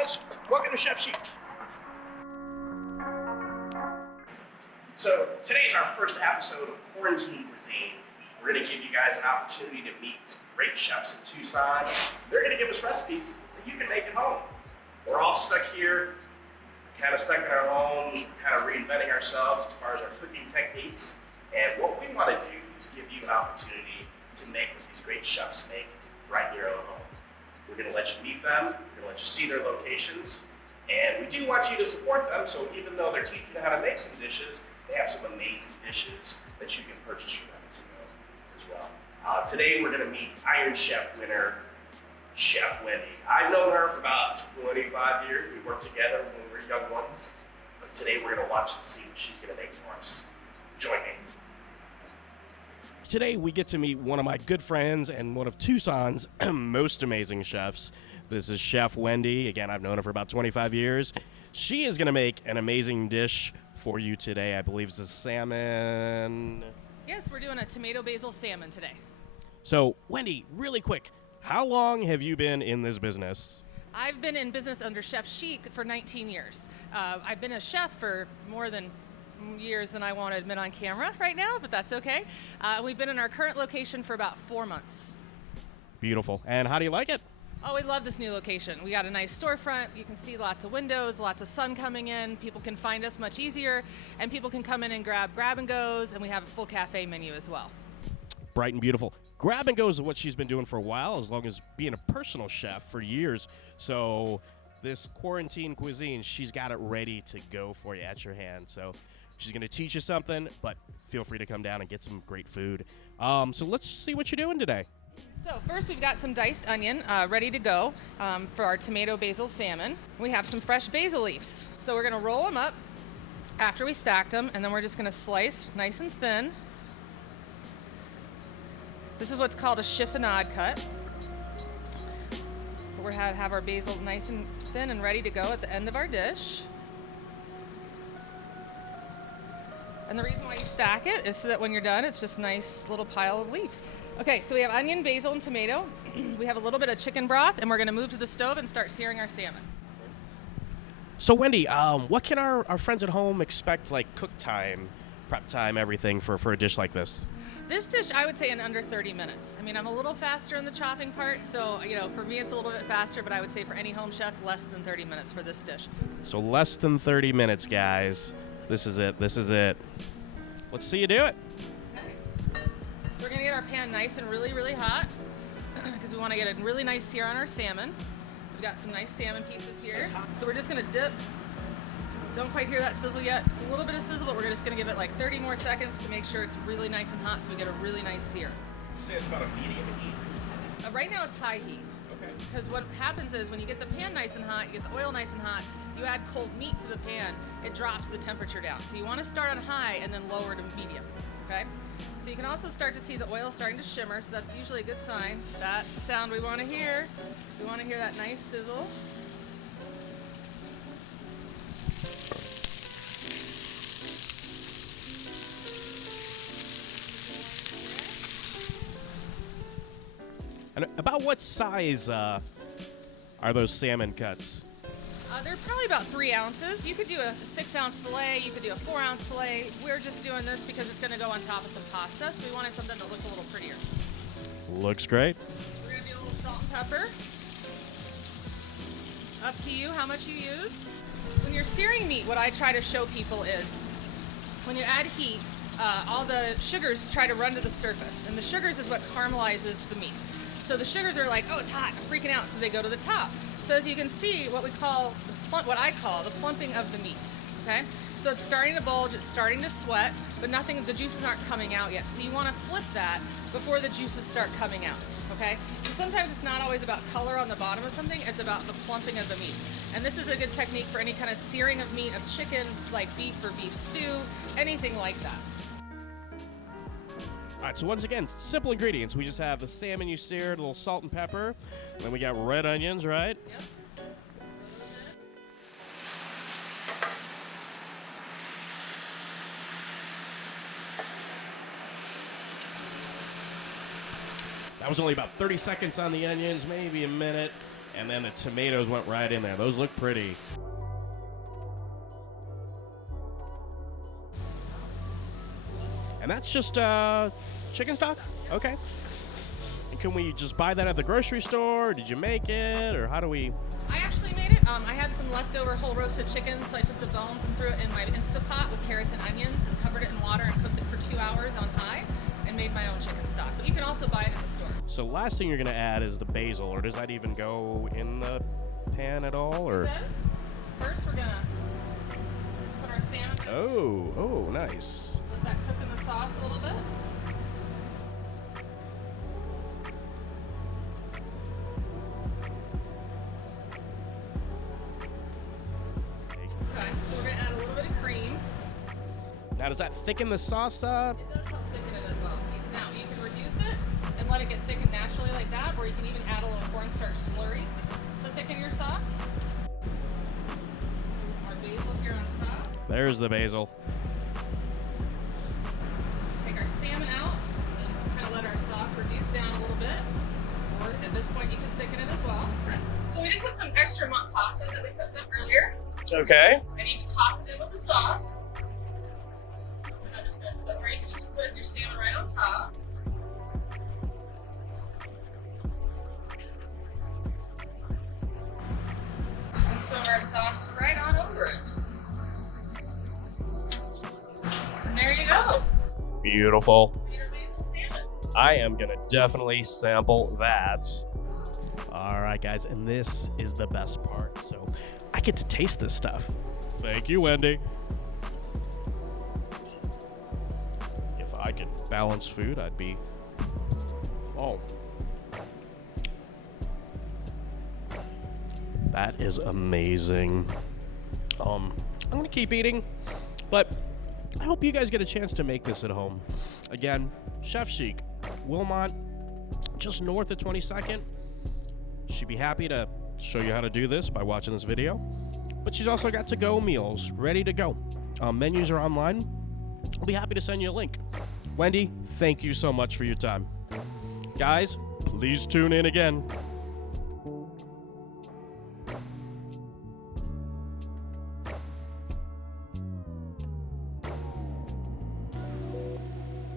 guys, welcome to Chef Chic. So today's our first episode of Cuisine. We're going to give you guys an opportunity to meet great chefs in Tucson. They're going to give us recipes that you can make at home. We're all stuck here, kind of stuck in our homes, we're kind of reinventing ourselves as far as our cooking techniques. And what we want to do is give you an opportunity to make what these great chefs make right in your own home. We're going to let you meet them, we're going to let you see their locations, and we do want you to support them, so even though they're teaching you how to make some dishes, they have some amazing dishes that you can purchase from them as well. Today we're going to meet Iron Chef winner, Chef Wendy. I've known her for about 25 years. We worked together when we were young ones, but today we're going to watch and see what she's going to make for us. Join me. Today we get to meet one of my good friends and one of Tucson's most amazing chefs. This is Chef Wendy. Again, I've known her for about 25 years. She is going to make an amazing dish for you today. I believe it's a salmon. Yes, we're doing a tomato basil salmon today. So, Wendy, really quick, how long have you been in this business? I've been in business under Chef Chic for 19 years. I've been a chef for more than years than I want to admit on camera right now, but that's okay. We've been in our current location for about 4 months. Beautiful. And how do you like it? Oh, we love this new location. We got a nice storefront. You can see lots of windows, lots of sun coming in. People can find us much easier, and people can come in and grab and goes, and we have a full cafe menu as well. Bright and beautiful. Grab and goes is what she's been doing for a while, as long as being a personal chef for years. So this quarantine cuisine, she's got it ready to go for you at your hand. So she's going to teach you something, but feel free to come down and get some great food. So let's see what you're doing today. So first we've got some diced onion ready to go for our tomato basil salmon. We have some fresh basil leaves. So we're going to roll them up after we stacked them, and then we're just going to slice nice and thin. This is what's called a chiffonade cut. We're going to have our basil nice and thin and ready to go at the end of our dish. And the reason why you stack it is so that when you're done, it's just a nice little pile of leaves. Okay, so we have onion, basil, and tomato. We have a little bit of chicken broth, and we're going to move to the stove and start searing our salmon. So Wendy, what can our friends at home expect, like cook time, prep time, everything for a dish like this? This dish, I would say in under 30 minutes. I mean, I'm a little faster in the chopping part, so, for me it's a little bit faster, but I would say for any home chef, less than 30 minutes for this dish. So less than 30 minutes, guys. This is it. This is it. Let's see you do it. Okay. So we're going to get our pan nice and really, really hot because we want to get a really nice sear on our salmon. We've got some nice salmon pieces here. So we're just going to dip. Don't quite hear that sizzle yet. It's a little bit of sizzle, but we're just going to give it like 30 more seconds to make sure it's really nice and hot so we get a really nice sear. You say it's about a medium heat? Right now it's high heat. Okay. Because what happens is when you get the pan nice and hot, you get the oil nice and hot, you add cold meat to the pan, it drops the temperature down. So you want to start on high and then lower to medium, okay? So you can also start to see the oil starting to shimmer, so that's usually a good sign. That's the sound we want to hear. We want to hear that nice sizzle. And about what size are those salmon cuts? They're probably about 3 ounces. You could do a 6-ounce fillet, you could do a 4-ounce fillet. We're just doing this because it's going to go on top of some pasta, so we wanted something that looked a little prettier. Looks great. We're going to do a little salt and pepper. Up to you how much you use. When you're searing meat, what I try to show people is when you add heat, all the sugars try to run to the surface, and the sugars is what caramelizes the meat. So the sugars are like, oh, it's hot, I'm freaking out, so they go to the top. So as you can see, what I call the plumping of the meat, okay? So it's starting to bulge, it's starting to sweat, but the juices aren't coming out yet. So you want to flip that before the juices start coming out, okay? So sometimes it's not always about color on the bottom of something, it's about the plumping of the meat. And this is a good technique for any kind of searing of meat, of chicken, like beef or beef stew, anything like that. All right, so once again, simple ingredients. We just have the salmon you seared, a little salt and pepper. Then we got red onions, right? Yep. That was only about 30 seconds on the onions, maybe a minute. And then the tomatoes went right in there. Those look pretty. And that's just chicken stock? Okay. And can we just buy that at the grocery store? Did you make it? Or how do we... I actually made it. I had some leftover whole roasted chicken, so I took the bones and threw it in my Instapot with carrots and onions and covered it in water and cooked it for 2 hours on high and made my own chicken stock. But you can also buy it in the store. So last thing you're going to add is the basil, or does that even go in the pan at all? Or It does. First, we're going to put our salmon in. Oh, nice. Let that cook in the sauce a little bit. Okay, so we're going to add a little bit of cream. Now, does that thicken the sauce up? It does help thicken it as well. Now, you can reduce it and let it get thickened naturally like that, or you can even add a little cornstarch slurry to thicken your sauce. Our basil here on top. There's the basil. Take our salmon out and kind of let our sauce reduce down a little bit. Or at this point, you can thicken it as well. So we just have some extra mont pasta that we cooked up earlier. Okay. And you can toss it in with the sauce. And I'm just going to put, or you can just put your salmon right on top. And some of our sauce right on over it. And there you go. Beautiful. Your basil salmon. I am going to definitely sample that. All right, guys, and this is the best part. So I get to taste this stuff. Thank you, Wendy. If I could balance food, I'd be... Oh. That is amazing. I'm going to keep eating, but I hope you guys get a chance to make this at home. Again, Chef Chic, Wilmot, just north of 22nd. She'd be happy to show you how to do this by watching this video. But she's also got to-go meals ready to go. Menus are online. I'll be happy to send you a link. Wendy, thank you so much for your time. Guys, please tune in again.